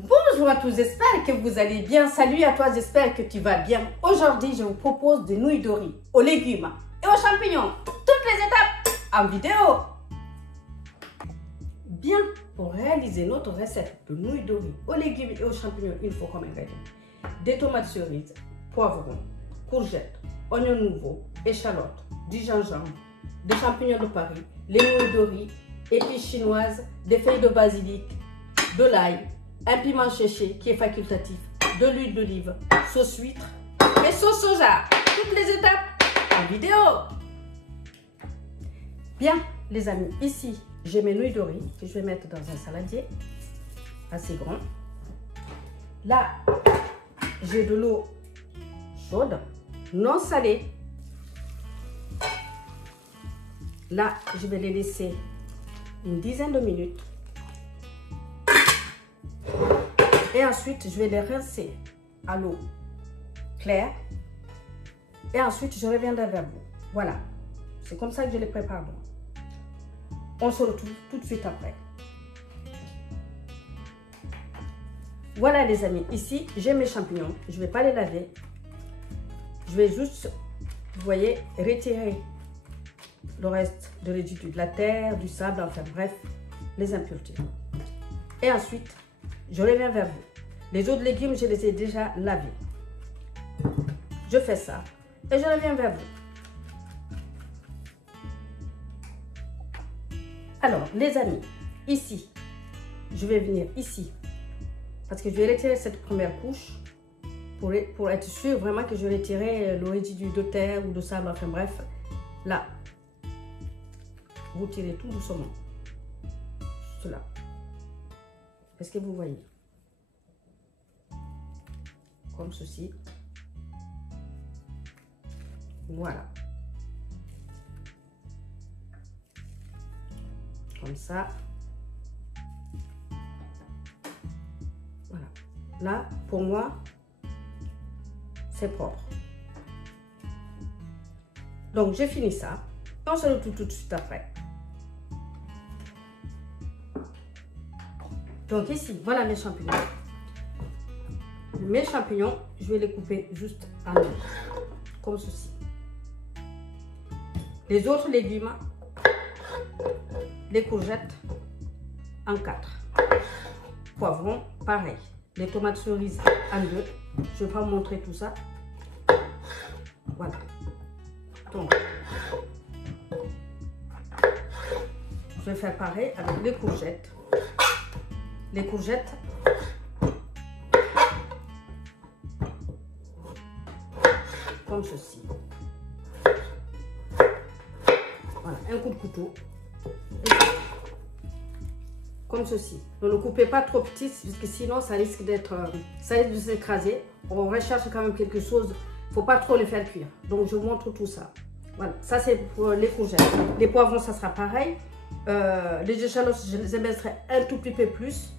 Bonjour à tous, j'espère que vous allez bien. Salut à toi, j'espère que tu vas bien. Aujourd'hui, je vous propose des nouilles de riz aux légumes et aux champignons. Toutes les étapes en vidéo. Bien, pour réaliser notre recette de nouilles de riz aux légumes et aux champignons, il faut comme ingrédients des tomates cerises, poivrons, courgettes, oignons nouveaux, échalotes, du gingembre, des champignons de Paris, les nouilles de riz, épices chinoises, des feuilles de basilic, de l'ail, un piment séché qui est facultatif, de l'huile d'olive, sauce huître et sauce soja. Toutes les étapes en vidéo. Bien, les amis, ici, j'ai mes nouilles de riz que je vais mettre dans un saladier assez grand. Là, j'ai de l'eau chaude, non salée. Là, je vais les laisser une dizaine de minutes. Et ensuite, je vais les rincer à l'eau claire. Et ensuite, je reviendrai vers vous. Voilà. C'est comme ça que je les prépare moi. On se retrouve tout de suite après. Voilà les amis. Ici, j'ai mes champignons. Je ne vais pas les laver. Je vais juste, vous voyez, retirer le reste de résidus de la terre, du sable, enfin bref, les impuretés. Et ensuite, je reviens vers vous. Les autres légumes, je les ai déjà lavés. Je fais ça et je reviens vers vous. Alors, les amis, ici, je vais venir ici parce que je vais retirer cette première couche pour être sûr vraiment que je vais retirer le résidu de terre ou de sable, enfin bref. Là, vous tirez tout doucement. Cela. Est-ce que vous voyez? Comme ceci. Voilà. Comme ça. Voilà. Là, pour moi, c'est propre. Donc, j'ai fini ça. On se retrouve tout de suite après. Donc ici, voilà mes champignons. Mes champignons, je vais les couper juste en deux, comme ceci. Les autres légumes, les courgettes, en 4. Poivrons, pareil. Les tomates cerises en 2. Je vais pas vous montrer tout ça. Voilà. Donc, je vais faire pareil avec les courgettes. Les courgettes, comme ceci. Voilà, un coup de couteau. Comme ceci. Ne le coupez pas trop petit, parce que sinon ça risque de s'écraser. On recherche quand même quelque chose. Il ne faut pas trop les faire cuire. Donc je vous montre tout ça. Voilà, ça c'est pour les courgettes. Les poivrons, ça sera pareil. Les échalotes, je les émincerai un tout petit peu plus.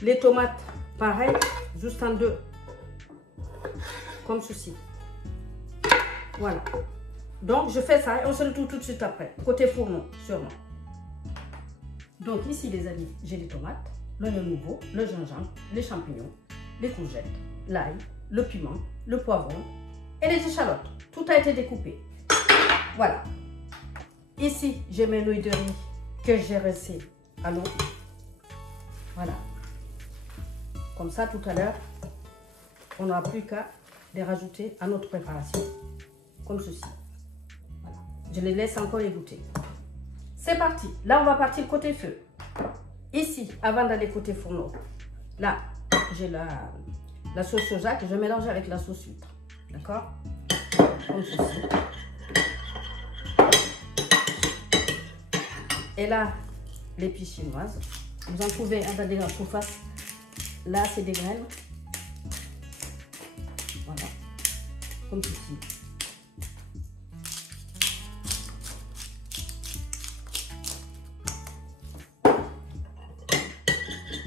Les tomates, pareil, juste en 2, comme ceci. Voilà. Donc, je fais ça et on se retrouve tout de suite après. Côté fourneau, sûrement. Donc, ici, les amis, j'ai les tomates, l'oignon nouveau, le gingembre, les champignons, les courgettes, l'ail, le piment, le poivron et les échalotes. Tout a été découpé. Voilà. Ici, j'ai mes nouilles de riz que j'ai rincées à l'eau. Voilà. Comme ça, tout à l'heure, on n'aura plus qu'à les rajouter à notre préparation. Comme ceci. Voilà. Je les laisse encore égoutter. C'est parti. Là, on va partir côté feu. Ici, avant d'aller côté fourneau, là, j'ai la sauce soja que je mélange avec la sauce huître. D'accord? Comme ceci. Et là, l'épice chinoise. Vous en trouvez un dans des surfaces. Là, c'est des graines. Voilà. Comme ceci.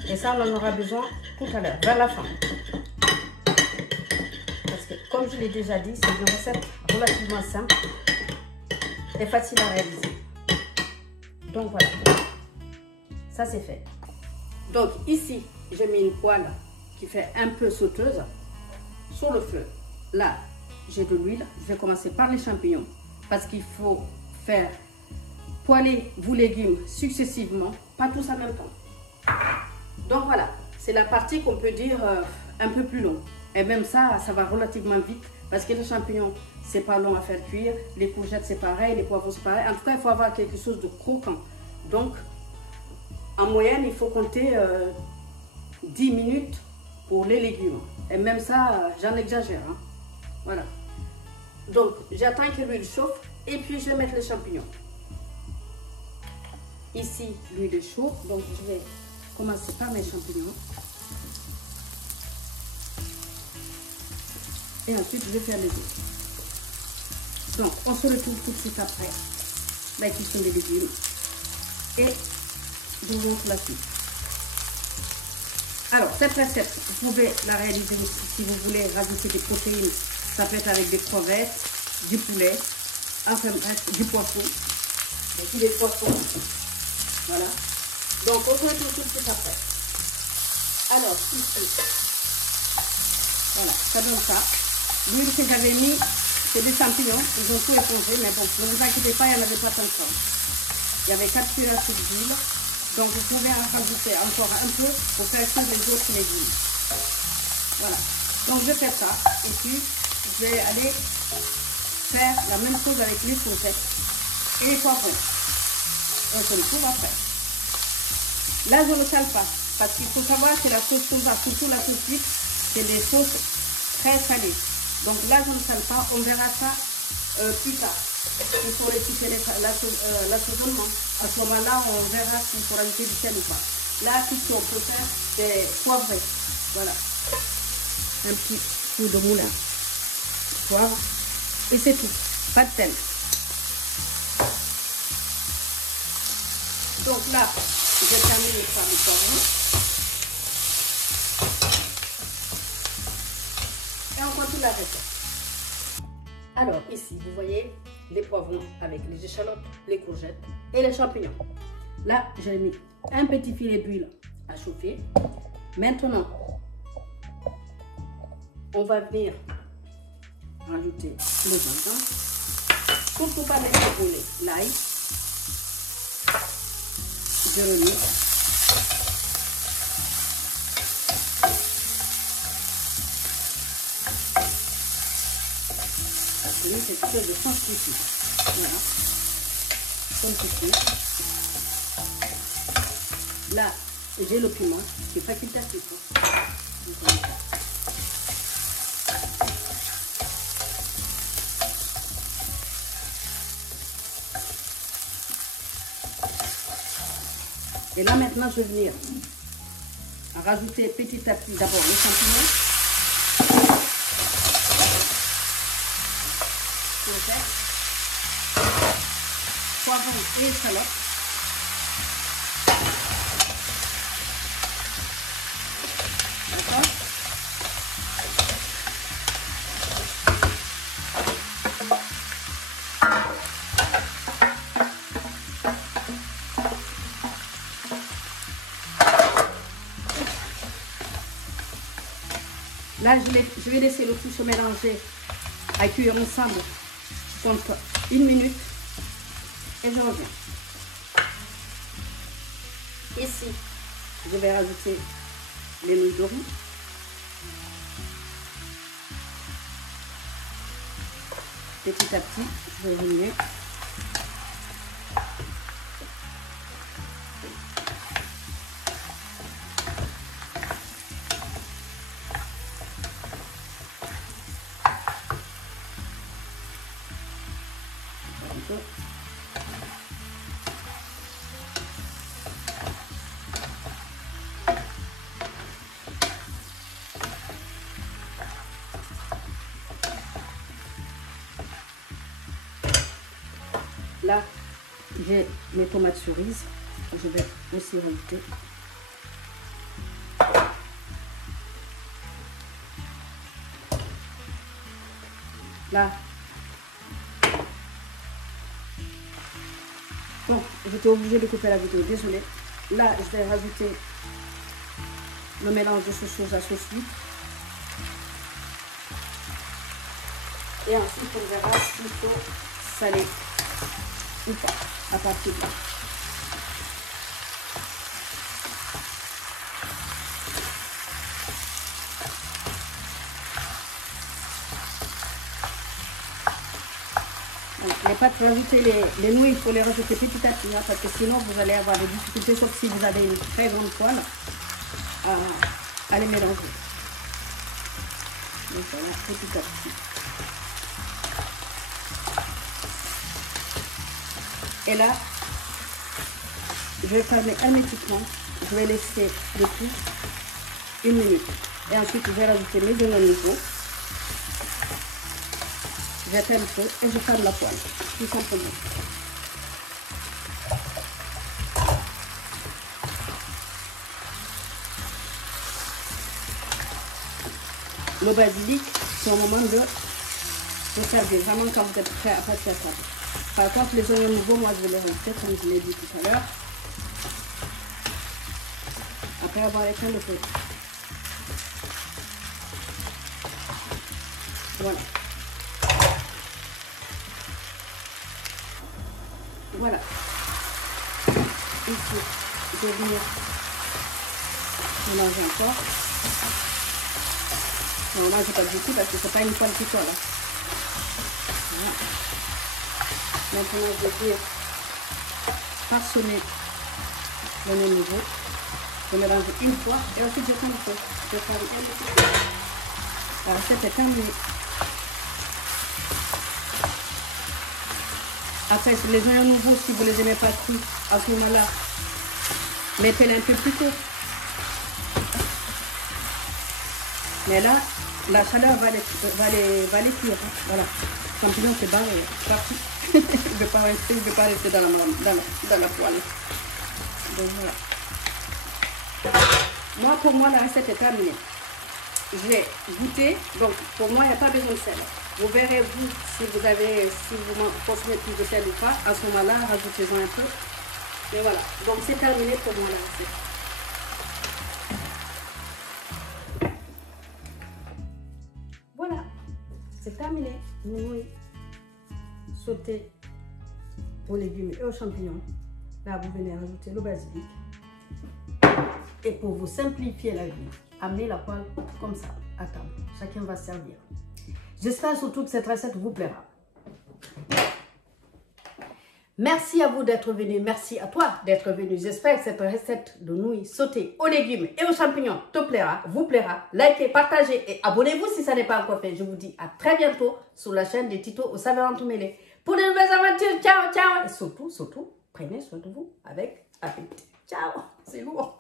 Et ça, on en aura besoin tout à l'heure, vers la fin. Parce que, comme je l'ai déjà dit, c'est une recette relativement simple et facile à réaliser. Donc, voilà. Ça, c'est fait. Donc, ici, j'ai mis une poêle qui fait un peu sauteuse sur le feu. Là, j'ai de l'huile. Je vais commencer par les champignons parce qu'il faut faire poêler vos légumes successivement, pas tous en même temps. Donc voilà, c'est la partie qu'on peut dire un peu plus longue. Et même ça, ça va relativement vite parce que les champignons, c'est pas long à faire cuire. Les courgettes, c'est pareil. Les poivrons, c'est pareil. En tout cas, il faut avoir quelque chose de croquant. Donc, en moyenne, il faut compter 10 minutes pour les légumes. Et même ça, j'en exagère. Hein. Voilà. Donc, j'attends que l'huile chauffe et puis je vais mettre les champignons. Ici, l'huile est chaude. Donc, je vais commencer par mes champignons. Et ensuite, je vais faire les autres. Donc, on se retrouve tout de suite après la cuisson des légumes. Et je vous montre la suite. Alors, cette recette, vous pouvez la réaliser aussi si vous voulez rajouter des protéines. Ça peut être avec des crevettes, du poulet, enfin bref, du poisson. Et puis des poissons. Voilà. Donc, on se retrouve tout de suite après. Alors, ici, voilà, ça donne ça. L'huile que j'avais mis, c'est des champignons. Ils ont tout épongé, mais bon, ne vous inquiétez pas, il n'y en avait pas tant que ça. Il y avait 4 cuillères à soupe d'huile. Donc, vous pouvez en rajouter encore un peu pour faire cuire les autres légumes. Voilà. Donc, je fais ça. Et puis, je vais aller faire la même chose avec les courgettes et les poivrons. On se retrouve après. Là, je ne sale pas. Parce qu'il faut savoir que la sauce soja, surtout la sauce huître, c'est des sauces très salées. Donc là, je ne sale pas. On verra ça plus tard. Il faut rectifier l'assaisonnement. À ce moment-là, on verra s'il faut rajouter du sel ou pas. Là, tout ce qu'on peut faire, c'est poivrer. Voilà. Un petit coup de moulin. Poivre. Et c'est tout. Pas de sel. Donc là, j'ai terminé par le poivron. Et on continue la recette. Alors ici, vous voyez les poivrons avec les échalotes, les courgettes et les champignons. Là, j'ai mis un petit filet d'huile à chauffer. Maintenant, on va venir rajouter le gingembre. Surtout pas laisser brûler l'ail. Je relis. C'est quelque chose de translucide. Voilà. Comme ceci. Là, j'ai le piment qui est facultatif. Et là, maintenant, je vais venir rajouter petit à petit d'abord les champignons. Poivron et échalotes. D'accord. Là, je vais laisser le tout se mélanger à cuire ensemble contre 1 minute et je reviens. Ici, je vais rajouter les nouilles de riz. Petit à petit, je vais remuer. Là, j'ai mes tomates cerises. Je vais aussi rajouter. Là. Bon, j'étais obligée de couper la vidéo, désolée. Là, je vais rajouter le mélange de ces choses à sauce huile. Et ensuite, on verra s'il faut saler ou pas à partir de là. Les pâtes, rajouter les nouilles, il faut les rajouter petit à petit, hein, parce que sinon vous allez avoir des difficultés, sauf si vous avez une très grande poêle, à les mélanger. Donc voilà, petit à petit. Et là, je vais fermer hermétiquement, je vais laisser le tout 1 minute. Et ensuite, je vais rajouter mes oignons nouveaux. J'éteins le feu et je ferme la poêle, tout simplement. Le basilic, c'est au moment de servir, vraiment quand vous êtes prêt à passer à table. Par contre, les oignons nouveaux, moi je vais les rajouter, comme je l'ai dit tout à l'heure, après avoir éteint le feu. Voilà. Voilà. Ici, je vais venir mélanger encore. Non, là, je n'ai pas beaucoup parce que ce n'est pas une poêle qui colle. Voilà. Maintenant, je vais venir parsemer l'oignon nouveau. Je mélange une fois et ensuite je prends le feu. Je ferme un petit peu. La recette est terminée. Après, les oignons nouveaux, si vous ne les aimez pas crus, à ce moment-là, mettez-les un peu plus tôt. Mais là, la chaleur va les cuire. Voilà. Le champignon, c'est barré. C'est parti. Il ne veut pas rester dans la poêle. Donc voilà. Moi, pour moi, la recette est terminée. J'ai goûté. Donc, pour moi, il n'y a pas besoin de sel. Vous verrez, vous, si vous consommez plus de sel ou pas. À ce moment-là, rajoutez-en un peu. Et voilà. Donc, c'est terminé pour moi la recette. Voilà. C'est terminé. Nouilles sautées aux légumes et aux champignons. Là, vous venez rajouter le basilic. Et pour vous simplifier la vie, amenez la poêle comme ça, à table. Chacun va servir. J'espère surtout que cette recette vous plaira. Merci à vous d'être venu. Merci à toi d'être venu. J'espère que cette recette de nouilles sautées aux légumes et aux champignons te plaira, vous plaira. Likez, partagez et abonnez-vous si ça n'est pas encore fait. Je vous dis à très bientôt sur la chaîne des Tito aux saveurs entremêlées. Pour de nouvelles aventures, ciao, ciao. Et surtout, prenez soin de vous avec appétit. Ciao, c'est lourd.